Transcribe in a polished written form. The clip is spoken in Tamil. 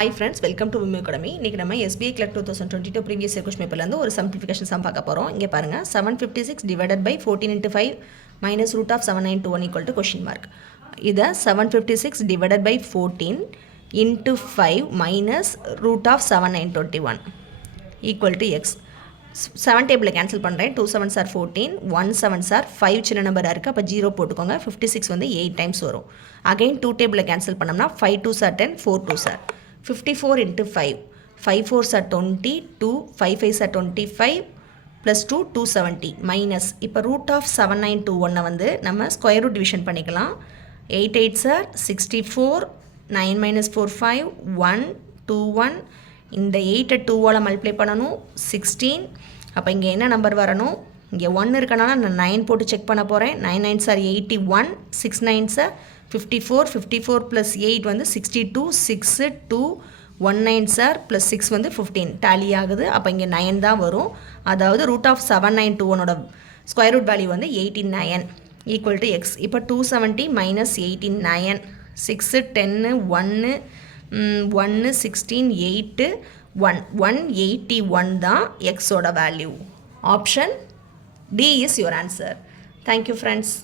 Hi friends, welcome to Vimeo Academy. இன்னைக்கு நம்ம SBI Clerk 2022 previous year question paper ல இருந்து ஒரு simplification sum பார்க்க போறோம். இங்க பாருங்க 756 divided by 14 into 5 minus root of 7921 equal to question mark. இத 756 divided by 14 into 5 minus root of 7921 equal to x. 7 டேபிளை கேன்சல் பண்ணுறேன். 2 7s are 14, 1 7s are 5 சின்ன நம்பராக இருக்குது. அப்போ 0 போட்டுக்கோங்க. 56 வந்து 8 டைம்ஸ் வரும். அகைன் 2 டேபிளை கேன்சல் பண்ணோம்னா 5 2s are 10, 4 2s are 54 into 5, 5 4s are 20, 2 5 5s are 25 plus 2 270 minus இப்போ root of 7921 வந்து நம்ம ஸ்கொயர் ரூட் டிவிஷன் பண்ணிக்கலாம். 8 8s are 64, 9 minus 4 5, 1 2 1, இந்த 8 2ஆல் மல்டிப்ளை பண்ணணும் 16. அப்போ இங்கே என்ன நம்பர் வரணும், இங்கே 1 இருக்கனால நான் 9 போட்டு செக் பண்ண போகிறேன். 9 9s are 81, 6 9s are 54, 54 plus 8 வந்து 62, 6 2 1 9s are plus 6 வந்து 15 டேலி ஆகுது. அப்போ இங்கே 9 தான் வரும். அதாவது ரூட் ஆஃப் 7921ஓட ஸ்கொயர் ரூட் வேல்யூ வந்து 89 ஈக்குவல் டு எக்ஸ். இப்போ 270 மைனஸ் 89, 6 10 1 1 16 8 1 181 தான் எக்ஸோட value. Option D is your answer. Thank you friends.